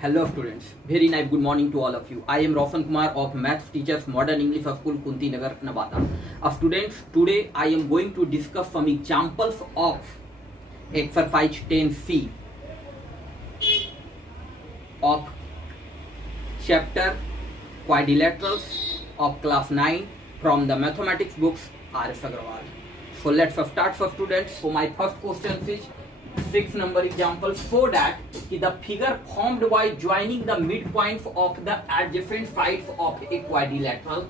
Hello students, very nice good morning to all of you. I am Roshan Kumar of Maths Teachers Modern English School Kunti Nagar, Nevada. Students, today I am going to discuss some examples of exercise 10C of chapter quadrilaterals of class 9 from the mathematics books R.S. Agarwal. So let's start for students. So my first question is 6 number example. So that the figure formed by joining the midpoints of the adjacent sides of a quadrilateral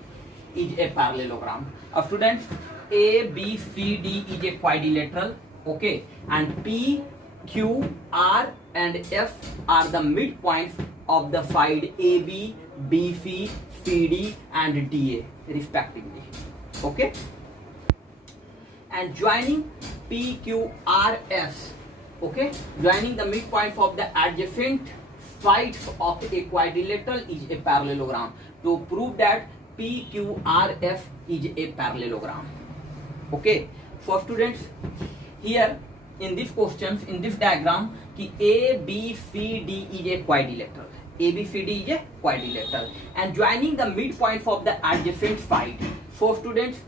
is a parallelogram. Students, A, B, C, D is a quadrilateral, okay, and P, Q, R and F are the midpoints of the side AB, BC, CD and DA respectively, okay, and joining PQRS, okay, joining the midpoints of the adjacent sides of a quadrilateral is a parallelogram. To prove that PQRS is a parallelogram, okay. For students, here in this questions, in this diagram, कि ABCD is a quadrilateral. ABCD is a quadrilateral and joining the midpoints of the adjacent side. So students,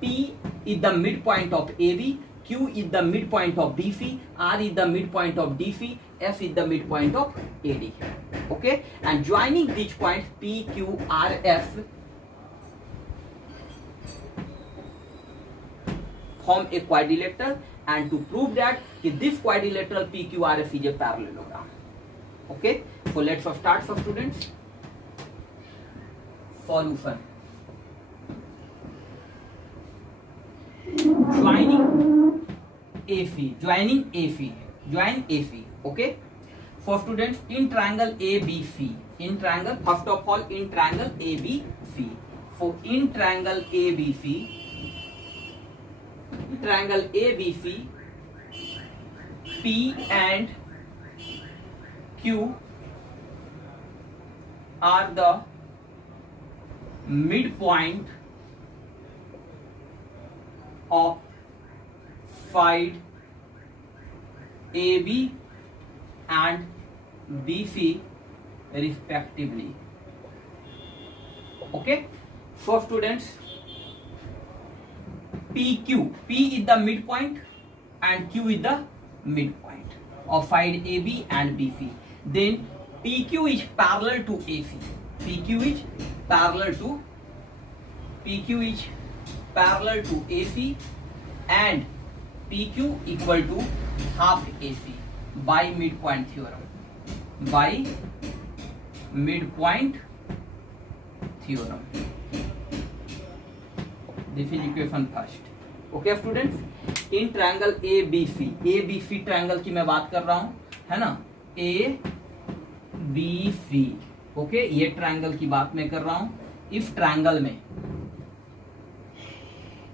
P is the midpoint of AB, Q is the midpoint of BC, R is the midpoint of DC, F is the midpoint of AD, okay, and joining these points P, Q, R, F form a quadrilateral, and to prove that this quadrilateral PQRS is a parallelogram, okay. So let's start for students. Solution. Joining AC, join AC, okay. For students, in triangle ABC, in triangle, first of all, in triangle ABC. So in triangle ABC, P and Q are the midpoint of side AB and BC respectively, okay. So students, PQ, P is the midpoint and Q is the midpoint of side AB and BC. Then PQ is parallel to AC. PQ is parallel to AC and PQ equal to half AC by midpoint theorem. This is equation first, okay students. In triangle ABC triangle की मैं बात कर रहा हूँ, है ना, ABC, okay, ये triangle की बात मैं कर रहा हूँ. इस ट्रायंगल में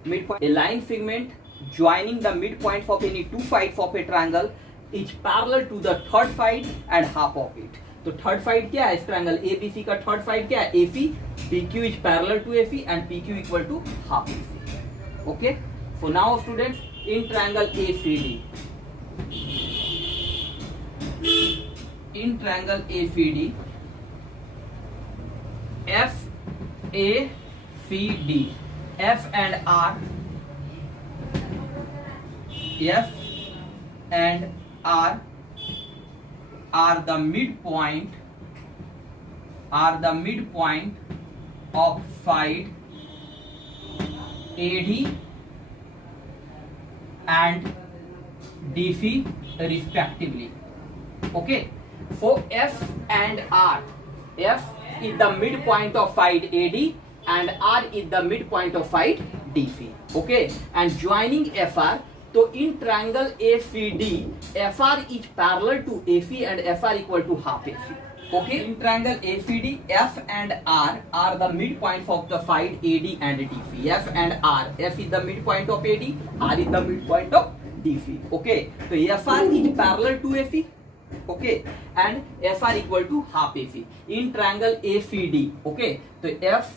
midpoint, a line segment joining the midpoints of any two sides of a triangle is parallel to the third side and half of it. तो थर्ड साइड क्या है इस ट्रायंगल ABC का? थर्ड साइड क्या है? AC. PQ is parallel to AC and PQ equal to half AC, okay. So now students, in triangle ACD, FACD, F and R are the midpoint of side AD and DC respectively, okay. So F and R, F is the midpoint of side AD and R is the midpoint of side DC, okay, and joining FR. So in triangle ACD, FR is parallel to AC and FR equal to half AC, okay. In triangle ACD, F and R are the midpoints of the side AD and DC. F and R, F is the midpoint of AD, R is the midpoint of DC, okay. So FR is parallel to AC, okay, and FR equal to half AC. In triangle ACD, okay, so F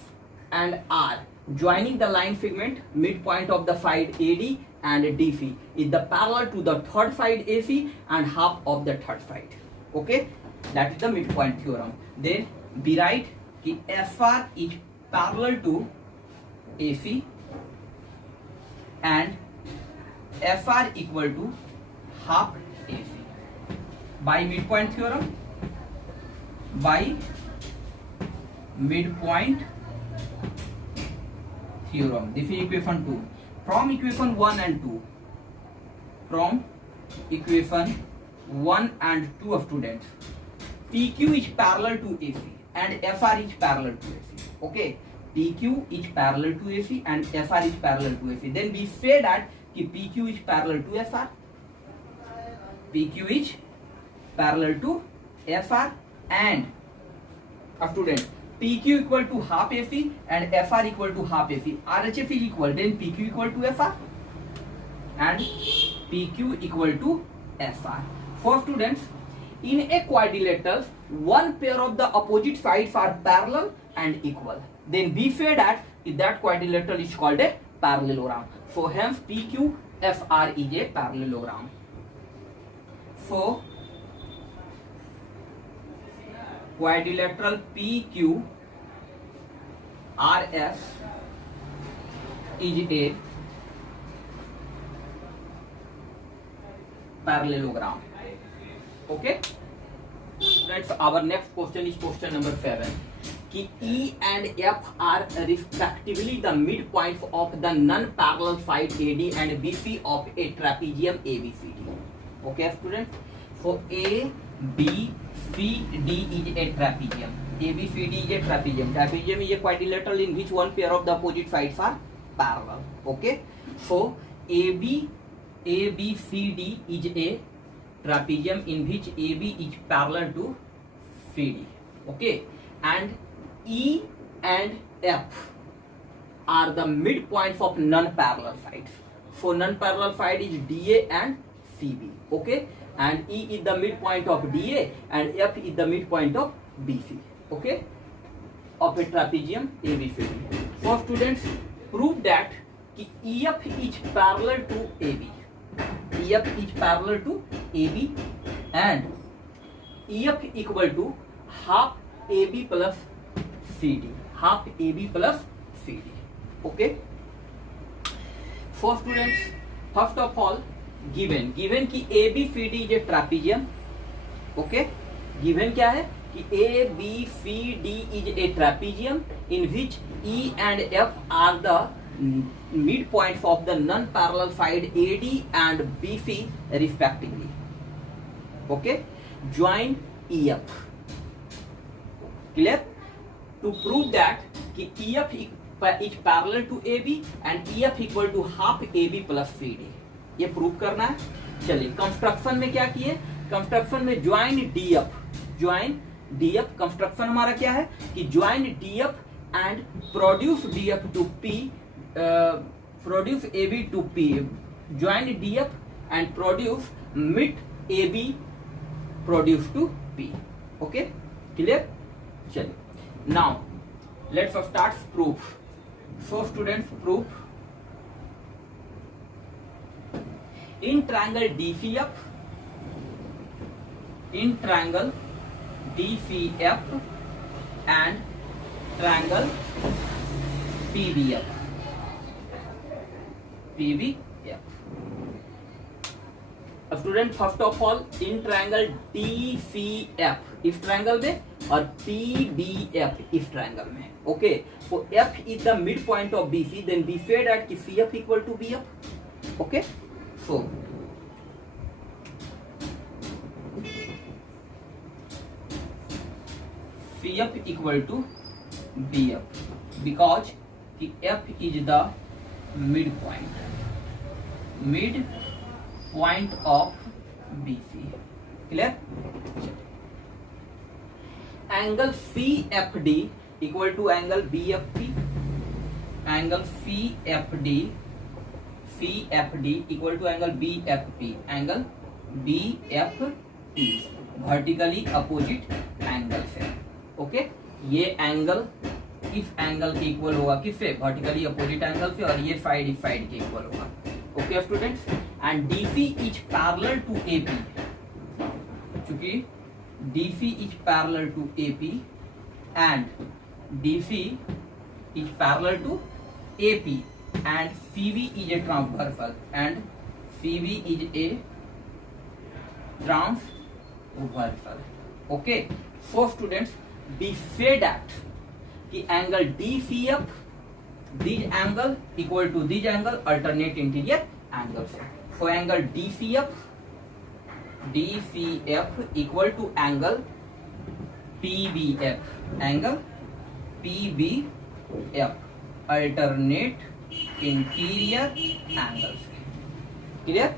and R joining the line segment midpoint of the side AD and DC is the parallel to the third side AC and half of the third side. Okay, that is the mid point theorem. Then we right कि F R is parallel to AC and F R equal to half AC by mid point theorem. By mid point theorem. This is equation 2. From equation 1 and 2. From equation 1 and 2 of students. PQ is parallel to AC and FR is parallel to AC. Okay. PQ is parallel to AC and FR is parallel to AC. Then we say that कि PQ is parallel to FR. PQ is parallel to FR and a student. PQ equal to half AC and FR equal to half AC. RHF is equal, then PQ equal to FR and PQ equal to FR. For students, in a quadrilateral, one pair of the opposite sides are parallel and equal. Then we say that that quadrilateral is called a parallelogram. So hence PQ FR is a parallelogram. So quadrilateral PQ RS is a parallelogram. Okay. That's our next question is question number 7. कि E and F are respectively the midpoints of the non-parallel side AD and BC of a trapezium ABCD. Okay, students. So A, B, C, D is a trapezium. A, B, C, D is a trapezium. Trapezium is a quadrilateral in which one pair of the opposite sides are parallel. Okay. So A, B, C, D is a trapezium in which AB is parallel to CD. Okay. And E and F are the midpoints of non-parallel sides. So non-parallel side is DA and CB. Okay. And E is the midpoint of DA and F is the midpoint of BC. Okay. Of a trapezium ABCD. So students, prove that EF is parallel to AB. EF is parallel to AB and EF equal to half AB plus CD. Half AB plus CD. Okay. So students, first of all, given कि ABCD is a trapezium. Okay. Given क्या है कि ABCD is a trapezium in which E and F are the midpoints of the non-parallel side AD and BC respectively. Okay. Join EF. Clear? To prove that कि EF is parallel to AB and EF equal to half AB plus CD. ये prove करना है. चलिए construction में क्या किए, construction में join DF construction हमारा क्या है कि join DF and produce DF to P, produce AB to P, join DF and produce mid AB produce to P. Okay, clear? चलिए now let's start proof. So students, proof in triangle DCF and triangle PBF. अब student first of all in triangle DCF इस triangle में और PBF इस triangle में. Okay, तो F is the mid point of BC, then we say that कि CF equal to BF. Okay, so CF equal to BF because the F is the midpoint of BC. Clear? Angle CFD equal to angle BFP. Angle CFD equal to angle BFP. Angle BFP vertically opposite angle से. Okay, ये angle इस angle के equal होगा किससे, vertically opposite angle से, और ये side इस साइड के इक्वल होगा. Okay students, and DC is parallel to AB. चूंकि DC is parallel to AP and DC is parallel to AP and CV is a transversal and CV is a transversal. Okay, so students, we say that the angle DCF, this angle equal to this angle, alternate interior angles. So angle DCF equal to angle PBF, angle PBF, alternate interior angles. Clear?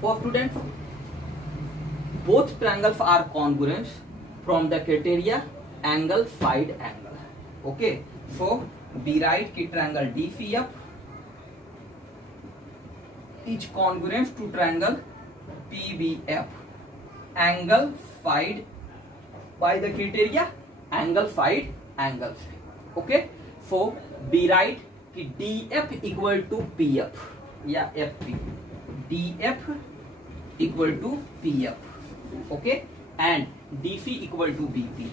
For students, both triangles are congruent from the criteria angle side angle. Okay, so we write कि triangle DCF is congruent to triangle PBF, angle side by the criteria angle side angles. Okay, so we write कि DF equal to PF या FP, DF equal to PF. Okay, and DC equal to BP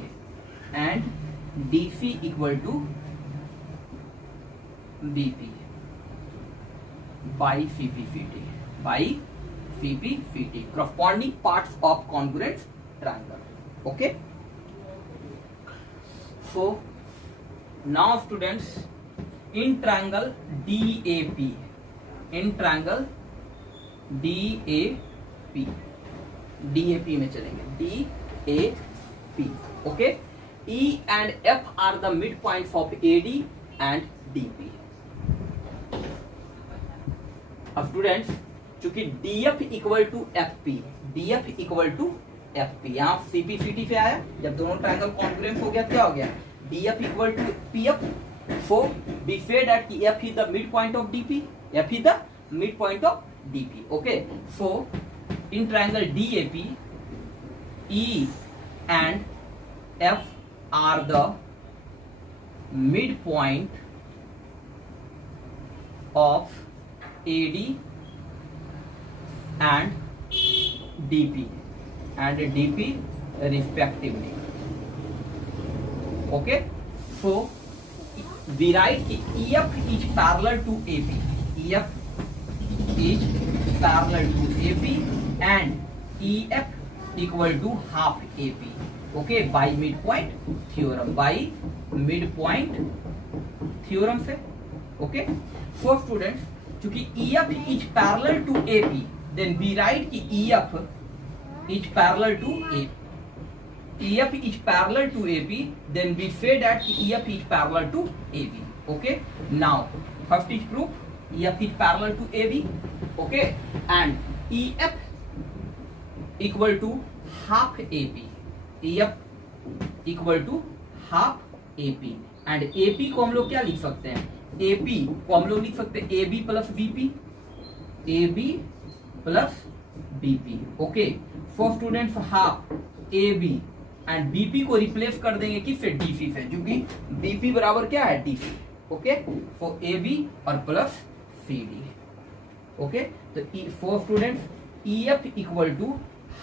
and DC equal to BP by CPCT, by CPCT, corresponding parts of congruent triangle. Okay, so now students, in triangle DAP, in triangle DAP में चलेंगे, DAP. Okay, E and F are the midpoints of AD and DP. अब students, चूंकि DF equal to FP, DF equal to FP, यहाँ CPCT से आया, जब दोनों triangle congruent हो गया, क्या हो गया? DF equal to PF. So we say that F is the midpoint of DP. F is the midpoint of DP. Okay, so in triangle DAP, E and F are the midpoint of AD and DP respectively. Okay, so we write EF is parallel to AP, EF is parallel to AP and EF equal to half AP. Okay, by midpoint theorem, by midpoint theorem से. Okay, so students, चूंकि EF is parallel to AP, then we write कि EF is parallel to AP. EF is parallel to AP, then we say that EF is parallel to AB. Okay, now first is proof, EF is parallel to AB. Okay, and EF equal to half AP, EF equal to half AP and AP को हम लोग क्या लिख सकते हैं? AP को हम लोग लिख सकते हैं AB plus BP, AB plus BP. Okay, so students, half AB and BP को रिप्लेस कर देंगे किससे? डीसी से, क्योंकि बीपी बराबर क्या है? डीसी. ओके, सो एबी और प्लस सीडी. ओके, तो for students EF equal to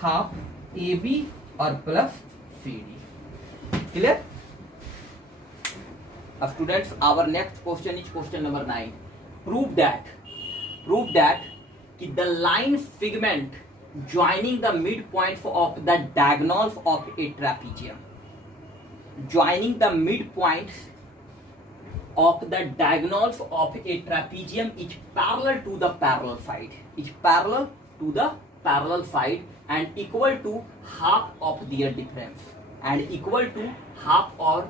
half AB और प्लस सीडी. क्लियर? अब students, our next question is question number 9. Prove that कि the line segment joining the midpoints of the diagonals of a trapezium, joining the midpoints of the diagonals of a trapezium is parallel to the parallel side, is parallel to the parallel side and equal to half of their difference, and equal to half of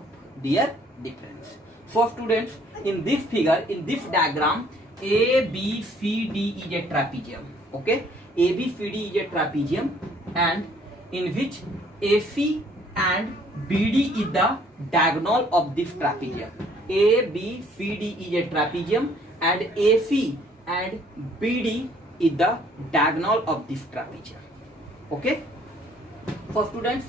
their difference. So students, in this figure, in this diagram, ABCD is a trapezium. Okay, ABCD is a trapezium and in which AC and BD is the diagonal of this trapezium. ABCD is a trapezium and AC and BD is the diagonal of this trapezium. Okay, for students,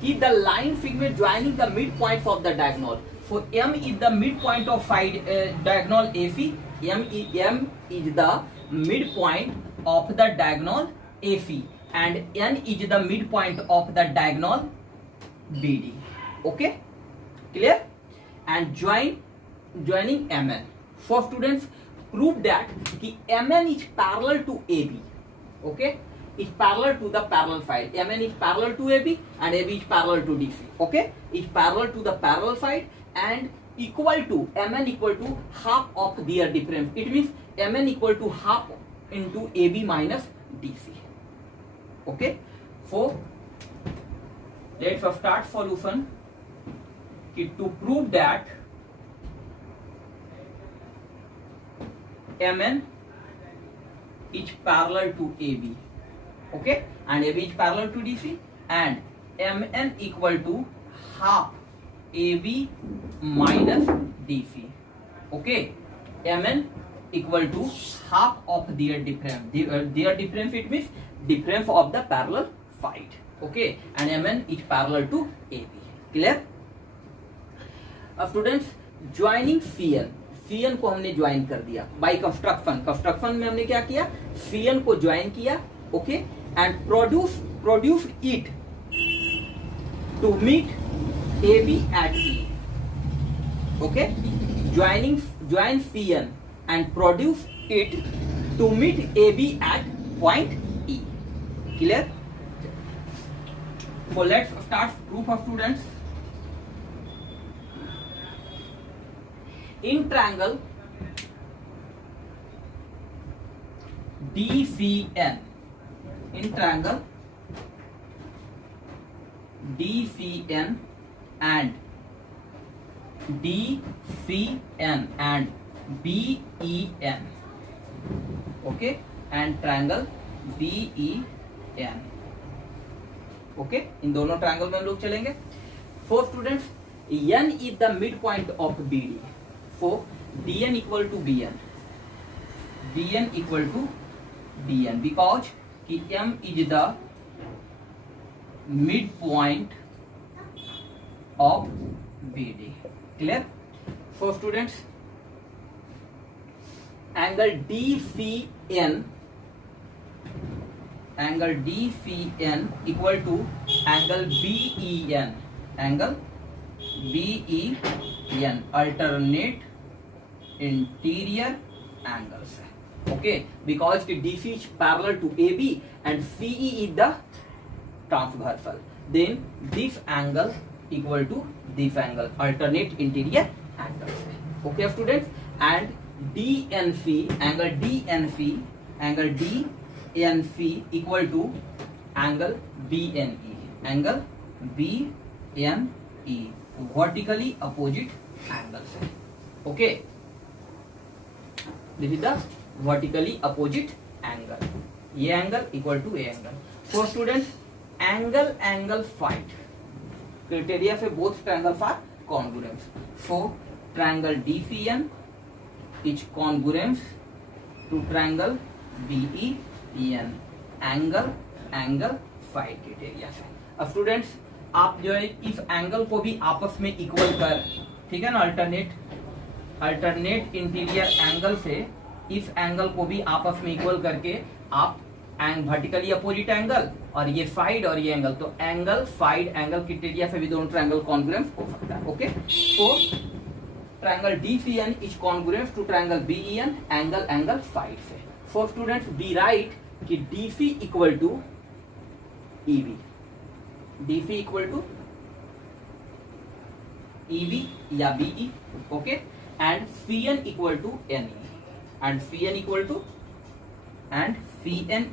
keep the line segment joining the midpoints of the diagonal. So M is the midpoint of side diagonal AC. M is the midpoint of the diagonal AC and N is the midpoint of the diagonal BD. Okay, clear? And joining MN. For students, prove that कि MN is parallel to AB. Okay, is parallel to the parallel side. MN is parallel to AB and AB is parallel to DC. Okay, is parallel to the parallel side and equal to MN equal to half of their difference. It means MN equal to half into AB minus DC. Okay, so let's start solution. To prove that MN is parallel to AB, okay, and AB is parallel to DC, and MN equal to half AB minus DC. Okay, MN equal to half of their difference. Their difference, it means difference of the parallel side. Okay, and MN is parallel to AB. Clear? अब students joining CN को हमने join कर दिया by construction में हमने क्या किया, CN को ज्वाइन किया. Okay, and produce it to meet AB at E. Okay, join CN and produce it to meet AB at point E. Clear? So let's start proof of students. In triangle DCN, and DCN and BEN. Okay, and triangle BEN. Okay, इन दोनों triangle में हम लोग चलेंगे. For students, N is the midpoint of BD. So DN equal to BN. BN equal to BN because कि M is the midpoint of BD. Clear? So students, angle DCN equal to angle BEN. Angle BEN, alternate interior angles. Okay, because the DC is parallel to AB and CE is the transversal, then this angle equal to this angle, alternate interior angles. Okay students, and angle DNC equal to angle BNE, vertically opposite angles. Okay, this is the vertically opposite angle. ये angle equal to A angle. So students, angle fight criteria for both triangles are congruent. So triangle DCN is congruent to triangle BEN. angle fight criteria है. अब students, आप जो है इस angle को भी आपस में इक्वल कर, ठीक है ना, अल्टरनेट इंटीरियर एंगल से इस एंगल को भी आपस में इक्वल करके आप वर्टिकली अपोजिट एंगल और ये साइड और ये एंगल, तो एंगल साइड एंगल क्राइटेरिया से भी दोनों ट्रायंगल कॉन्ग्रुएंट हो सकता है. ओके, तो triangle DCN is congruent to triangle BEN angle side से. सो स्टूडेंट्स, बी राइट कि DC equal to EB, DC equal to EB या BE. Okay, and CN equal to NE and CN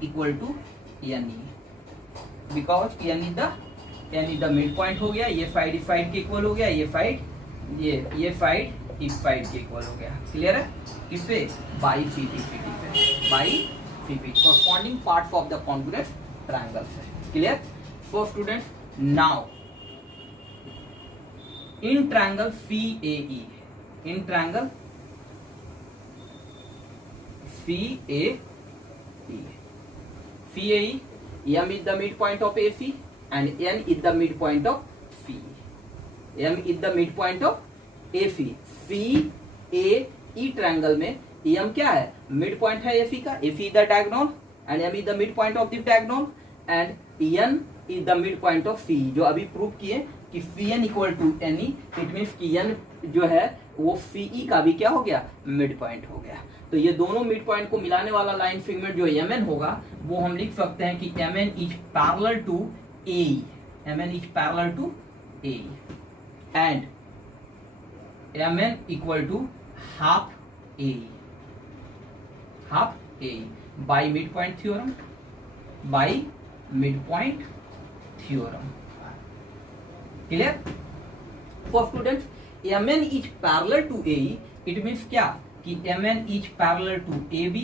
equal to NE because N is the midpoint हो गया, ये side इस side के equal हो गया, ये साइड इस साइड के इक्वल हो गया. क्लियर है? किससे? By CP corresponding parts of the congruent triangles. Clear? So students, now in triangle CAE, CAE, M is the midpoint of AC and N is the midpoint of CE. M is the midpoint of AC. CAE triangle में M क्या है? Midpoint है AC का. AC is the diagonal and M is the midpoint of this diagonal and n is the mid point of C, जो अभी prove किए कि Cn equal to Ne, it means कि n जो है वो Ce का भी क्या हो गया, मिड पॉइंट हो गया। तो ये दोनों मिड पॉइंट को मिलाने वाला लाइन सेगमेंट जो Mn होगा वो हम लिख सकते हैं कि Mn is parallel to AE, Mn is parallel to AE and Mn equal to half AE, half AE by mid point theorem, by mid point theorem. Clear? For students Mn is parallel to AE, it means क्या कि Mn is parallel to AB,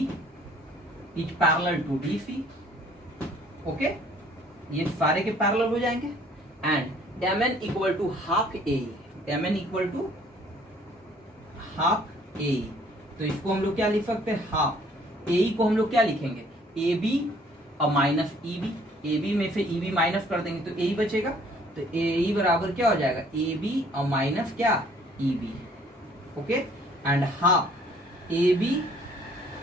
is parallel to DC। Okay, ये सारे के parallel हो जाएंगे and Mn equal to half AE, Mn equal to half AE। तो इसको हम लोग क्या लिख सकते हैं, हाफ AE को हम लोग क्या लिखेंगे, AB और माइनस EB, AB में से EB माइनस कर देंगे तो AE बचेगा, तो AE बराबर क्या हो जाएगा, AB और माइनस क्या, EB। Okay, and half AB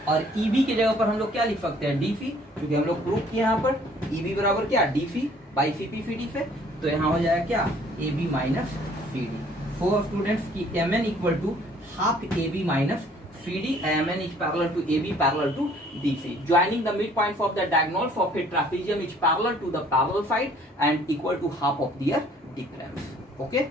और EB की जगह पर हम लोग क्या लिख सकते हैं, DC, क्योंकि हम लोग प्रूव किए यहाँ पर EB बराबर क्या, DC बाई CP CD से, तो यहाँ हो जाएगा क्या, AB minus CD। For students की Mn equal to half AB minus CD, Mn is parallel to AB, parallel to DC. Joining the midpoints of the diagonals of a trapezium is parallel to the parallel side and equal to half of their difference. Okay.